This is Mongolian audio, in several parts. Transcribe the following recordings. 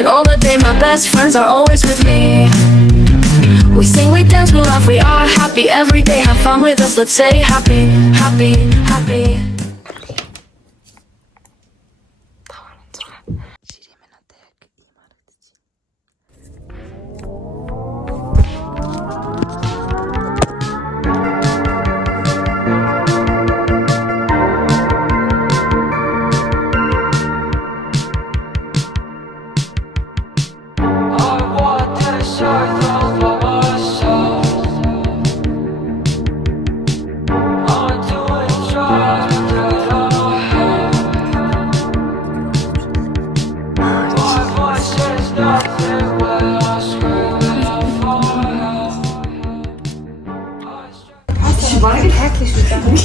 And all the day my best friends are always with me. We sing, we dance, we laugh, we are happy every day. Have fun with us, let's say happy, happy, happy.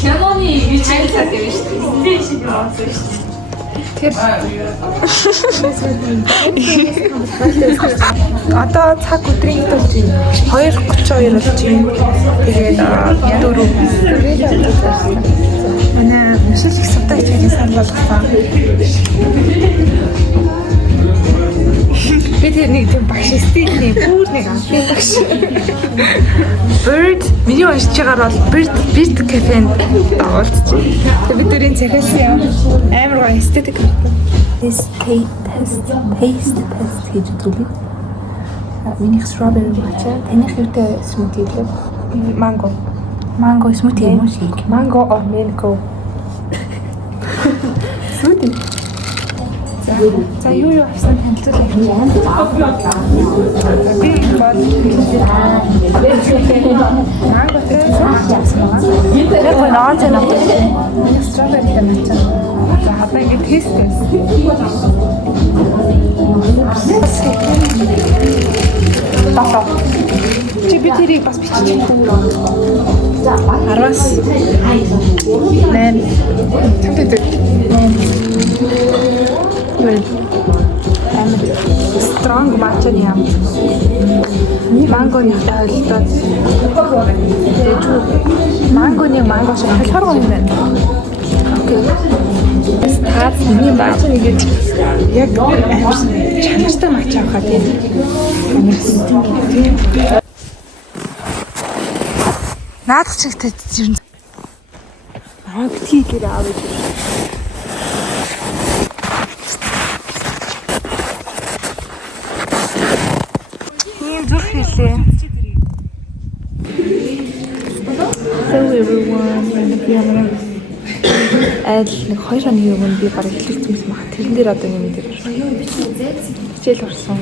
Лемоны ичээлээд явж шүү дээ. Шиг яваасан шүү дээ. Одоо цаг өдрийн болж байна. 2:32 болж байна. Тэгээд 4. Манай мөсөл их сувтагч гэж санал болгосон. Би тэр нэг тийм багш стилний бүр нэг амтны багш. Bird миний уншиж байгаа бол Bird Cafe-нд уулзчих. Тэгээд бид дөрийн захиалсан юм. Амар гоё эстетик. This taste test гэж үзүүлээ. Минийх strawberry matcha. Таних юутай смути лээ? Mango smoothie юм шиг. Mango or mango. Smoothie. За юу авсан танилцуулъя. Би бол манго яг наан зэн strawberry matcha. За хатаа ингэ тест тест. Тасаа. Чи би тэрийг бас бичиж байна. 10-аас 8. Тэнтэй. Strong matcha юм. Манго нэг ойлтоод. Манго шиг болохоор юм байна. Окей. Стат миний матcha нэг яг амар чанартай матcha авах тийм. Наадах чигтэй юм. Битгий гэр аваад. Hello everyone. Айл нэг 2 хоногийн өмнө би бараг хэлсэн юм байна. Тэрэн дээр одоо юм дээр. Хичээл орсон.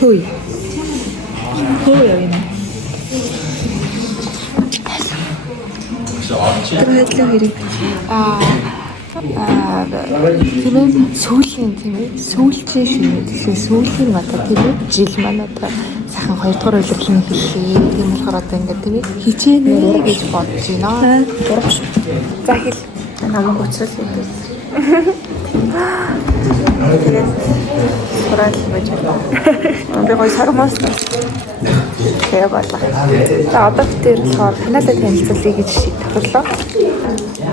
Хөөе явна. Тэр хэрэг тийм сүүлийн тийм ээ сүүлчээс юм тэгэхээр сүүлийн одоо тийм ээ жил маань одоо сайхан 2 дугаар үйлрлийн хэлхий тийм болохоор одоо ингээд тийм ээ хичээнэ гэж бодож байна. Дурах шүү. За хэл намайг уучрал өгдөө. Тэгээд сурал байж байна. Би гоё сармаас тэгээ болоо. За одоо тэр болохоор танаатай танилцуулъя гэж шийдлээ.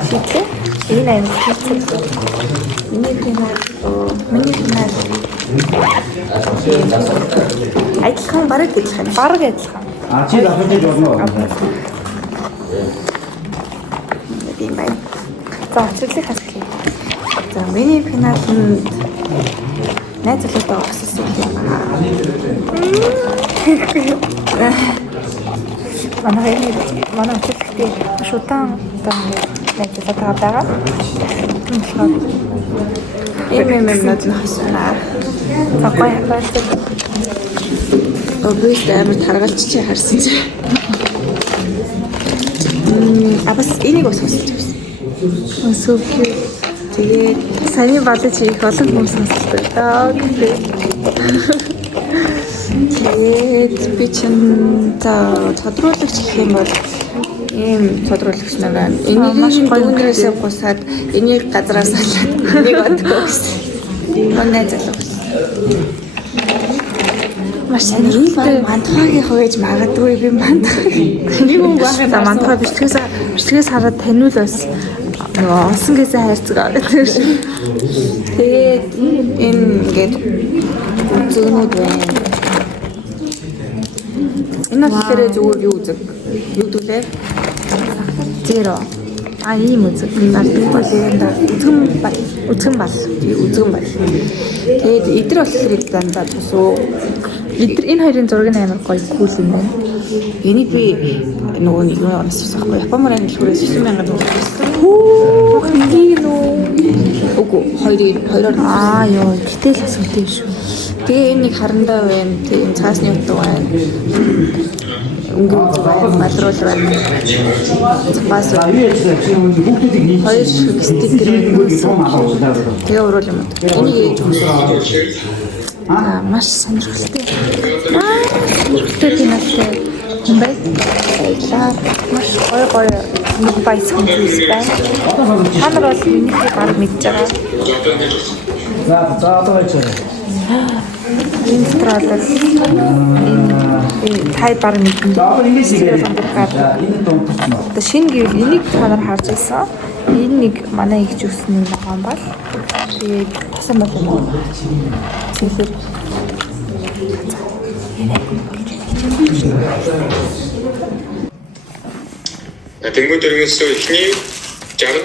Шийдлээ. Энэ юм хэлсэн. Миний хинаа. Айдлах бараг адилхан. Чи дахиж болно. Би май. За чиглэх хасхий. За миний финалд найзлуудаа өгсөн юм аа. Манай чиглэлтэй шудаан одоо найзлуудаа байгаа. Ийм над хасна. За гоё хайртай. Обвис амар таргалч чи харсан чи. Бас энийг бас сонсож байсан. So cute. Тэгээд саяны бадаж их олон хүмүүс сонсдог. Тэгээд би чинь тодруулагч гэх юм бол ийм тодруулагч нар байна. Энийг маш гоё өнөөсөө гусаад энийг газраас салаад энийг одгоо гэсэн. Манай залуу. Маш сайн энэ мантхагийн хөөж магадгүй би мантхаг. Нэг үг байгаа. Мантхаг бичлэгээс хараад таниул бас нөгөө онсон гэсэн хайрцаг гэдэг шиг. Тэгээд энэ ингээд зөгнүүд байна. Энэ болохоор зүгээр юу үзэг? Юу дүүлээ? Зеро. Ийм үзэг. Дардаггүй лэгэндээ үзгэн бал. Тэгээд эдгээр болохоор дандаа тусуу. Энэ хоёрын зургийг амар гоё кул юм байна. Энийг би нөгөө нэг юм онцлох байхгүй. Япон морын хэлбэрээс 9,000 доллар гэсэн. Хөөх нэг нөө. Үгүй хоёроор ёо гэтэл асуудаг шүү. Тэгээ энэ нэг харандаа байна. Тэгээ энэ цаасны утга байна. Өнгөц байна, малруул байна. Бас хоёр шиг стикер байна. Тэгээ уруул юм. Энийг ээж өгсөн. Маш сонирхолтой. Сонирхолтой кинотой юм байна. Маш гоё нэг байс хүмүүс байна. Та нар бол миний баг мэдж байгаа. За энэ стралал энэ тай баг мэдэн. Одоо шинэ гэвэл энийг та нар харж байсан. Энэ нэг манай ихч өссөн ногоон бол тэгээд тасан болох юм. Тэгэхээр Тэнгүүд өргөнсөө ихний 60.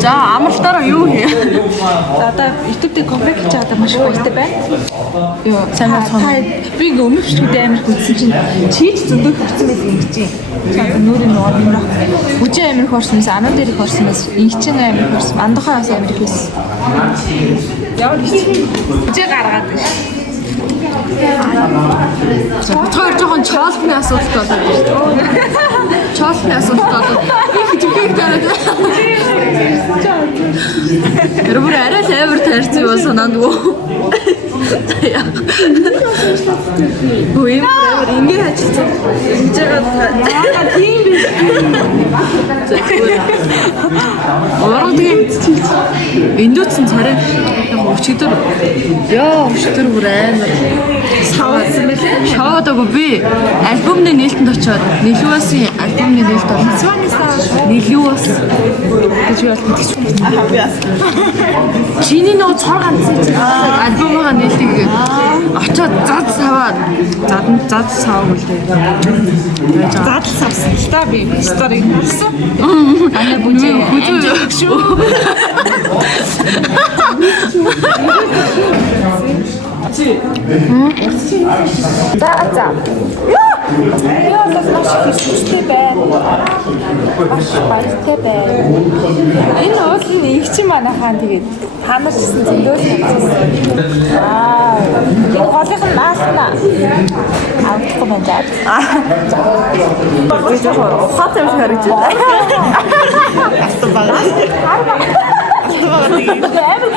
За амралтаараа юу хээ? За одоо YouTube-д коммент хийж байгаа маш баяртай байна. Йоо, сайн байна. Би ингээ өмнө шүтгүүд амар хүчсэн чинь чийч зөндөө хүрсэн байх юм гэж. За нүрийн нуурна. Бүжээ амар хорсноос, анаа дээр их хорсноос, инхчин амар хорсон, андахаас амар их байсан. Ямар их бүжээ гаргаад байна. Хоёр жоохон чоолны асуудалтай болоод байна. Чоолны асуудалтай болоод их зүгийг дараад. Тэрбэр арай тайвар тарьсан юм санаандгүй. Гүн амар ингэ хачилсан. Ингэж байгаа тийм биш. Ороо тийм эндүүцэн царай өчигдөр өчигдөр бүр амар савсан байлээ. Шоодоо би альбомны нээлтэнд очиод Нэлүүсэн альбомны нээлт болсон. Нэлүүс гэж ялдаг ч юм. Би яасан. Чиний нөө цор ганцсан альбомоо нээлтийг очиод зад саваад зад сав үлдээ. Зад савсан л та би сториг болсон. Ана бүжээ шүү. За. Яа, бас хэвчтэй байна. Маш баяртай байна. Энэ уулын игч манай хаан тэгээд ханарчсан зөндөө санагдсан. Энэ голынх нь наасна. Авахгүй байна. Би жоохон ухаатай юм шиг харагдаж байна. Астаа байгаа. Амар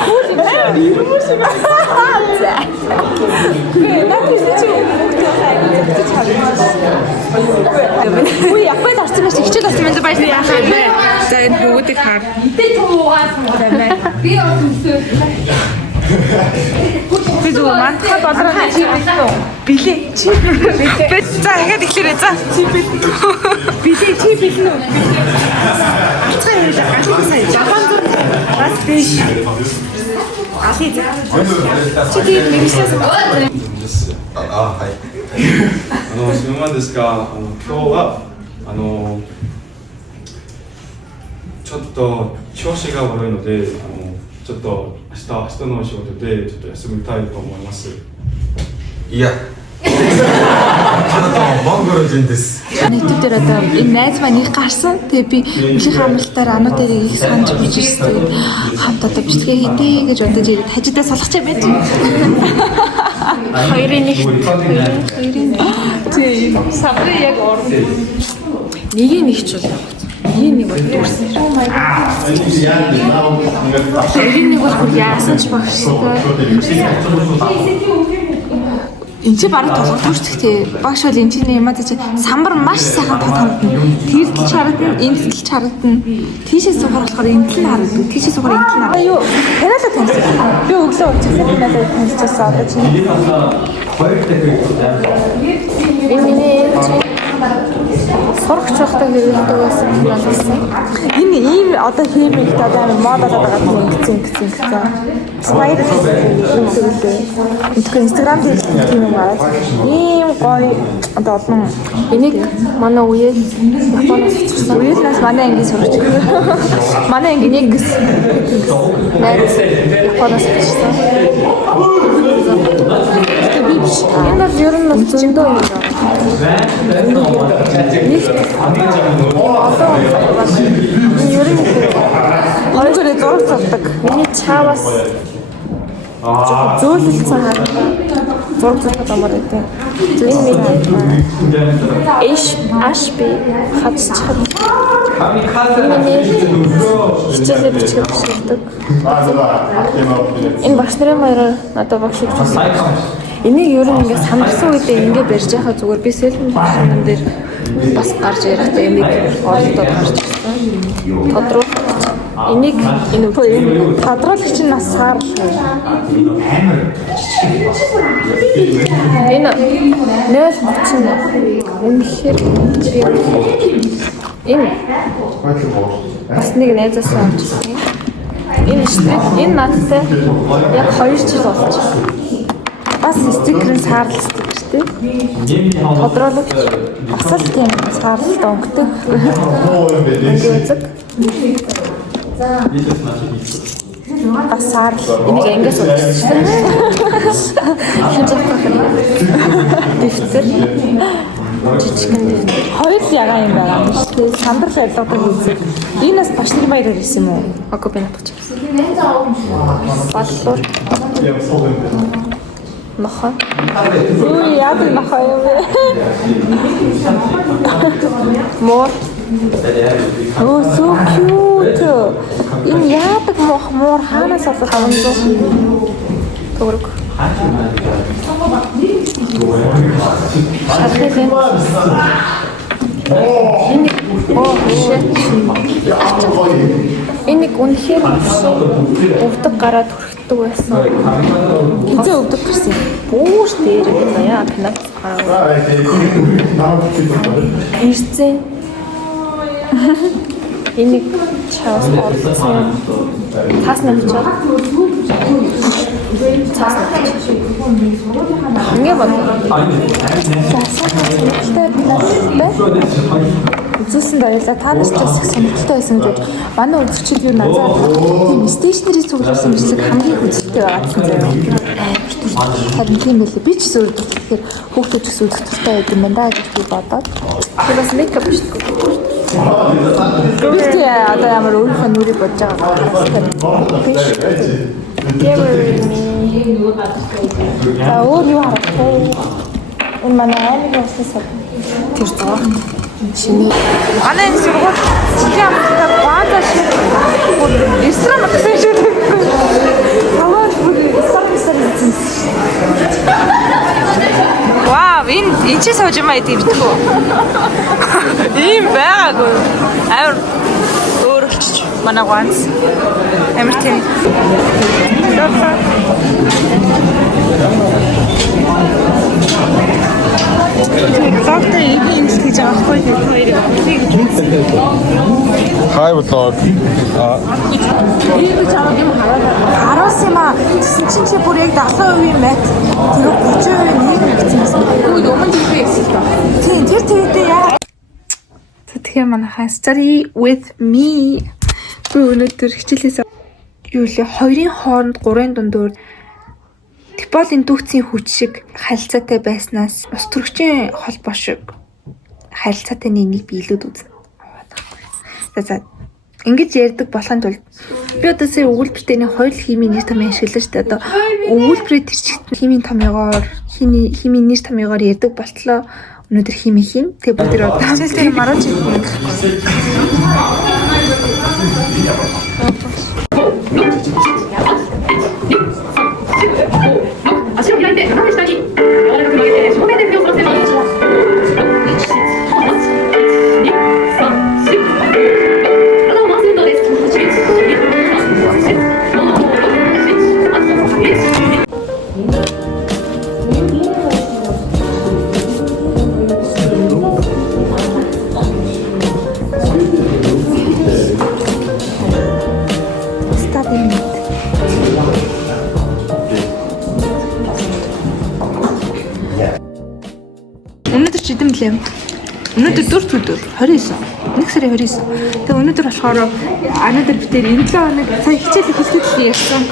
кул юм шиг. Үгүй яахгүй зарцсан байж хичээл зарцсан байж баяр яахаа бэ. За энэ бүгдийг хаа. Би орсон. Би зөв манта бодроо чи билээ. Билээ. Чи билээ. За дахиад ихлээрээ за. Чи билээ. Билээ чи билээ. Ацгаа юм шиг галын сая. Жапон бас биш. Ахи. Чи тийм мэрэгчлээсはいすみませんですが、今日はちょっと調子が悪いので、ちょっと明日のお仕事でちょっと休みたいと思います。いや、あなたもモンゴル人です。Нэг дээр одоо энэ найз маань их гарсан. Тэгээ би өшиг хамралтаар ануу дээр их санаж бүж ирсэн. Хамт одоо бичлэгээ хийдэй гэж бодож ирээд хажидаа салгах чам байж. Хоёрын нэг. Тийм. Саврын яг орно. Нэгийг нэг ч бол ийм нэг бол дүүрсэн. Хоёрын нэг бол яасан ч багштай. Энд чи бараг тоглож шүү дээ. Багш бол энэ чинь юм аа чи самбар маш сайхан хамтна. Тэр тал харагдана, энэ тал харагдана. Тийшээ сухаар болохоор энэ тал харагдана. Тийшээ сухаар энэ тал харагдана. Юу? Танайла танилцсан. Би өглөө уучсан танайла танилцсан одоо чи. Энэ Сурагч байхдаа хэрэглэдэг байсан юм байна. Энэ ийм одоо хиймэл одоо амар мод болоод байгаа юм ингэсэн. Spider хэлээ. Instagram дээр тийм юм аа. Ийм гоё одоо олон Энийг манай үеэд Японоос ирсэн. үеийнээс манай анги сурч. Манай анги нэг Найз Японоос ирсэн. Энэ бол ер нь зөндөө юм. Ер нь хоёроо зураг цавдаг. миний чаавас зөөлөлцсөн харагдаа. Зураг зурхад амар гэдэг. Энэ миний ашби хацчихад. Миний хичээлээ бичгээд бишгэлдэг. Энэ багш нарын баяраар надад багш гэж байна. Энийг ер нь ингээд сандарсан үедээ ингээд барьж яхаа зүгээр би сэлэн багшнан дээр бас гарч ярихдаа энийг оролдоод гарч ирсэн. Тодруулах. Энийг энэ Тодруулагч нь нас саар. энэ 030 үнэхээр энэ бас нэг найзаас авчихсан. Энэ стрик энэ надтай яг 2 жил болж байна. Бас стикерын саарлал стикер тий. Тодруулагч бас л тийм саарлалд өнгөтэй. Үзэг. Бас саарлал Энийг ангиас удсан шүү дээ. Хинжих байна. Дэвтэр жижигхэн дэвтэр. хоёр л ягаа юм байгаа юм шүү дээ. Сандар байлгадаг үзэг. Энэ бас баш нар баяраар ирсэн юм уу? Агүй би надад чиг. Баллуур. Нохоо. Үгүй яад нахаа юм бэ? Мор. Oh, so cute. Энэ яадаг муур хаанаас олох 500 төгрөг. Шалхалын. Энийг үнэхээр өвдөг гараад хүрхдэг байсан. хизээ өвдөг гэсэн. Бүүш дээр юм яа пинап гараа. Ирсэн. Энийг чаас олцсон. Цаас навчаад. Цаас навчаад. Ингээ бодлоо. Үзүүлсэн дараалал та нарт бас их сонирхолтой байсан гэж бодож. Манай үзэгчид юу назад тийм стейшнери цуглуулсан бичлэг хамгийн хүчтэй байгаа гэсэн зэрэг. Харин тийм байлээ. Би ч гэсэн өөр тэгэхээр хүүхдүүд ч гэсэн үзэх туфтаа байд юм байна гэж би бодоод. Тэр бас мейкап шүү дээ. Би ч одоо ямар өөрийнхөө нүрийг бодож байгаа. За өөр юу харах вэ? Энэ манай аймаг уусан Тэр зураг шинэ манай энэ сургууль жилийн амттай баазаа шиг ресторан гэсэн шүү дээ. Таван бүр ресторан гэсэн. Вау, энэ ичээ сууж юм аа тийм битгүү. Ийм байгаагүй. Амар өөрчлөж манай ганц. Амар тийм. Доктор ийм гэж аахгүй хоёрыг Хай блог. ийм чамд юм хараас юм аа. Тэсэн чинь чи бүр яг 70% мэт тэр 30% нэг гэсэн юм. Үгүй өмнө тийм гэсэн та. Тийм тэр тэгтээ яа. Тэгэхээр манайхаа study with me. Би өнөөдөр хичээлээс юу лээ 2-ын хооронд 3-ын дундуур Диполийн дүүцийн хүч шиг харилцаатай байснаас ус төрөгчийн холбоо шиг харилцаатай нэг би илүүд үзнэ. За ингэж ярьдаг болохын тулд би одоо сая өгүүлбэртээ нэг хоёр химийн нэр томьёо ашиглаж штэ одоо өгүүлбэрээ тэр чигт химийн томьёогоор химийн нэр томьёогоор ярьдаг болтлоо өнөөдөр химийн хим тэгээ бүгд тэр одоо тэр мараач юм. Өнөөдөр ч идэм блэ. Өнөөдөр 4 өдөр 29. 1 сарын 29. Тэгээ өнөөдөр болохоор өнөөдөр бид энэ 7 хоног сая хичээл эхэлсэн ярьсан.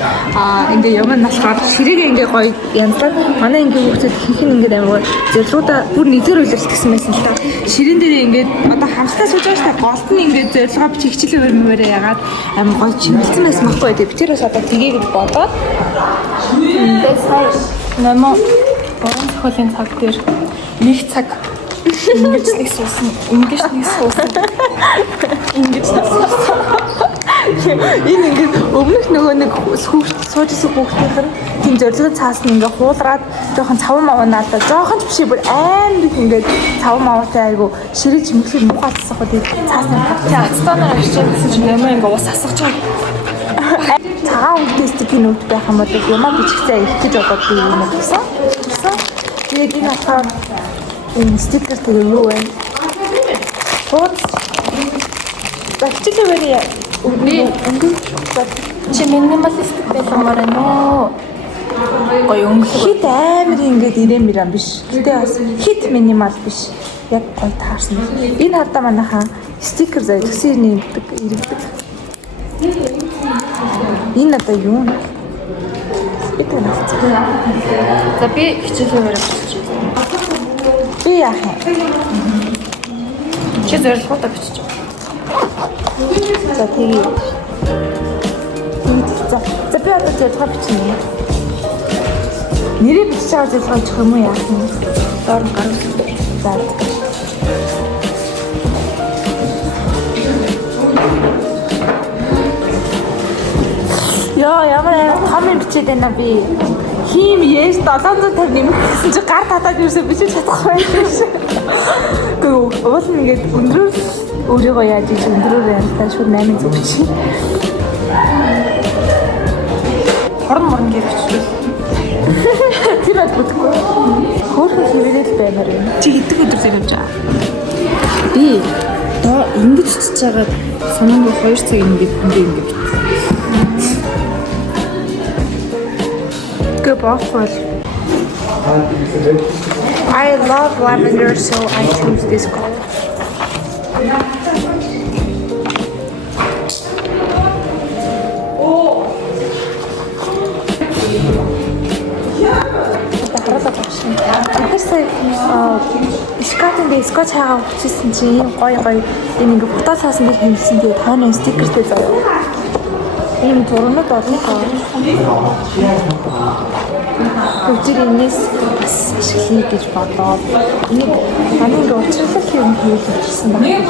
Ингээ юм нь болохоор ширээгээ ингээ гоё янзлаад манай ингээ хүүхдүүд ихэнх нь ингээ амар зорилгоудаа бүр нийлэр үйлчлсэн байсан л та. Ширээн дээр ингээ одоо хамстай сууж байгаа шүү дээ. Голд нь ингээ зорилгоо бич хичээл өрмөрөө ягаад амар гоё чимэлсэн байсан байхгүй дээ. Би тэр бас одоо тгийг бодоод ингээ сая нэмээ борон цохолын цаг дээр нэг цаг ингэж нэг суусан. Ингэж энэ ингэ өмнөх нөгөө нэг суужсэн хүүхдүүдэр тийм зорилгын цаас нь ингээ хуулраад жоохон цаван маваа наадаа жоохон ч биш бүр амар ингээ цаван маваатай айгу ширэг чимэглэл мухацсах гэдэг цаас нь хацтаанаар авчирсан чинь ямар ингээ ус асгаж байгаа. Цагаан үүдээс тийм үүд байх юм бол юмаа бичгцээ их гэж бодоод би юм гэсэн. Тэгээд энэ болохоор энэ стикер тэгээ юу вэ? Бачилээ би чи минималист байсан мөрөнөө. Гоё хит амар ингээд ирэмэр юм биш. Гэтэ бас хит минимал биш. Яг гоё таарсан. Энэ хардаа манайхаа стикер заяа төсөөр иргэдэг. Энэ одоо юу нэ? Би танаас. За би хичээлээр бичиж байна. Би яах юм? Чи зорилготой бичиж байна. За тэгээ. За би одоо зорилгоо бичнэ. Нэрээ бичиж байгаа зорилгоо бичих юм уу яах юм? Доор нь гаргах. За. Яа, ямар том бичээд байна би. Хим яаш 750 нэмсэн чи гар татаад юусе бичиж чадахгүй байх шээ. Гэхдээ уул нь ингээд өндрөөр өөрийгөө яаж ийж өндрөөр ялтаа шууд 800 бичиж. Хорн гэж бичсэн. Тэр бод бүтгэхгүй. Хөөрхөн хэвээрэл баймаар юм. Чи хэдэг өдөр зэрэг жаа. Би доо ингэж чиж чагаад санааг 2 цаг ингэж ингэж. Good ball. I love lavender, so I choose this color. Скатинг скотч хаагаа хүчсэн чинь гоё энэ ингээ фото цаасан дээр хэмжсэн тэгээ тооны стикертэй заяа. Ийм зурнууд олон тоо. Бүгдээрээс бас ашиглая гэж бодоод нэг хамгийн уучралт юм хийлгэсэн байна. Энийг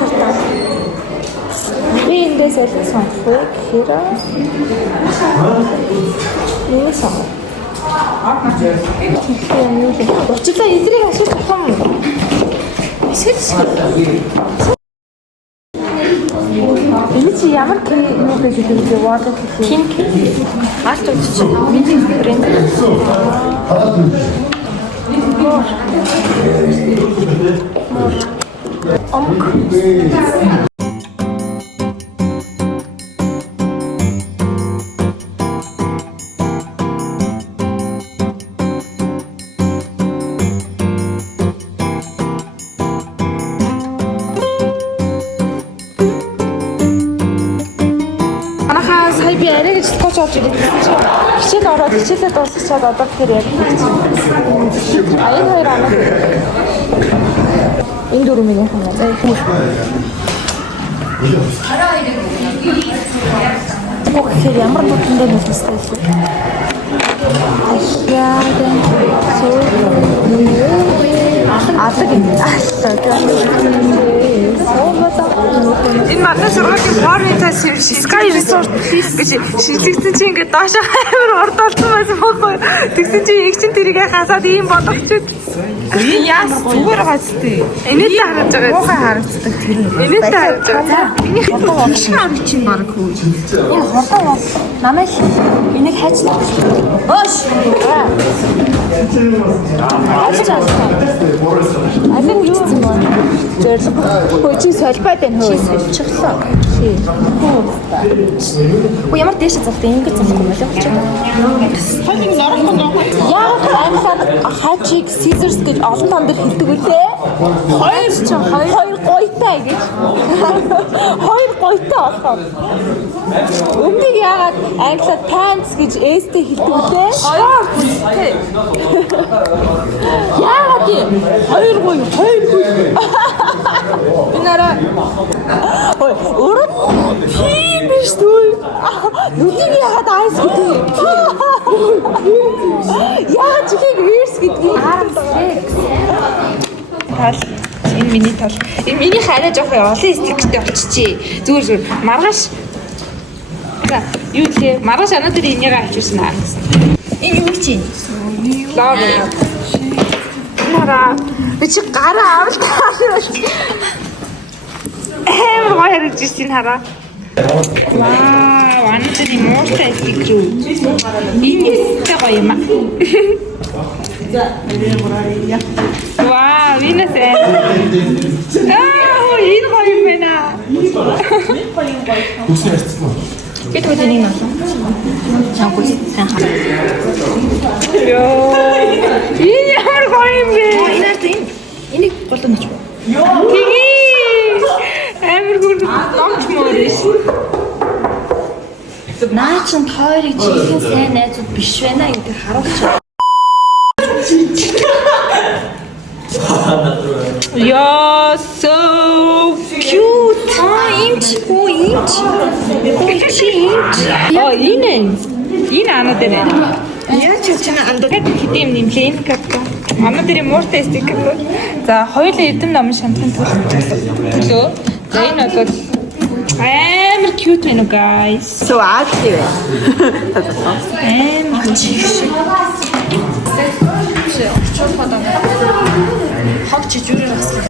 хартаа. Би эндээс олсон сонхоо гэхээр юу сан. Уучралаа эдрийг ашиглах юм. Энэ чи ямар юу гэж хэлдэг water pink арт үуч миний брэнд би арай гэж скотч орж ирээд хичээл ороод хичээлээ дуусчихад одоо тэр яг хийчихсэн. Аян хоёр оноо. Энэ дөрөв миний ханаа. За их мөш. Гохэр ямар бүтэндээ нэстэй вэ? Аяадан суу. Энэ манай сургуулийн Foreign Sky Resort гэж шилжсэн чинь ингээд доош амар урд болсон байсан байхгүй. Тэгсэн чинь яг чинь тэрийг хасаад ийм болгочихсон. Яас зүгээр гацтэй. Энэтэй харагдаж байгаа. Муухай харагддаг тэр нь. Энэтэй харагдаж байгаа. Энийг хурдан шиг чинь баг хөө. Энэ хурдан бол намайг энийг хайчлаа. Өөш. Алин хийсэн байна. Зөв. Хөө чи солбайд байна хөө. Соличихлоо. Уу ямар дээш завтай ингэж завгүй юм байна. Хоног норохгүй нөө. Яа анхаад хажиг scissors гэж олон том дээр хэлдэг үлээ. Хоёр гойтой гэж. Хоёр гойтой болохоор. Өмнөд яагаад англиар pants гэж S-тэй хэлдэг үлээ? Хоёр хүнтэй. Яагаад тийм? Хоёр гой. Бинараа. Ой, өөрөө тийм биш үү? Нүдийг яагаад айс гэдэг? Яагаад чихийг верс гэдгийг Тал. Энэ миний тал. Энэ миний хараа жоох олон стикертэй очичи. Зүгээр маргааш. За, юу лээ? Маргааш анаа дээр энийг авчихсан аа. Энэ юу чи? Лав. Нара. Би чи гараа авалтаа. Амар гоё харагдчихсэн хараа. Вау, анаа дээр мууртай стикер үү? Энэ гоё юм аа. Вау, винэсэ. Энэ гоё юм байна. бид үнийг нөө. Чамгүй сайн хаа. Йоо. Энэ ямар гоё юм бэ? Энийг голдон оч. Тгий. Амар гүр номч морис. Наа чин хоёрыг чихэн сайн найзууд биш байна гэдэг харуулж. You're so cute. Имч. Энэ анаа дээр. Яа ч чинь андад хэдэм нэмлээ энэ капта. Анаа дээр мууртай стикер. За хоёулаа эдэм ном шампунь төлөө. За энэ бол амар cute байна уу guys. So active. Амар Хог чижүүрээр бас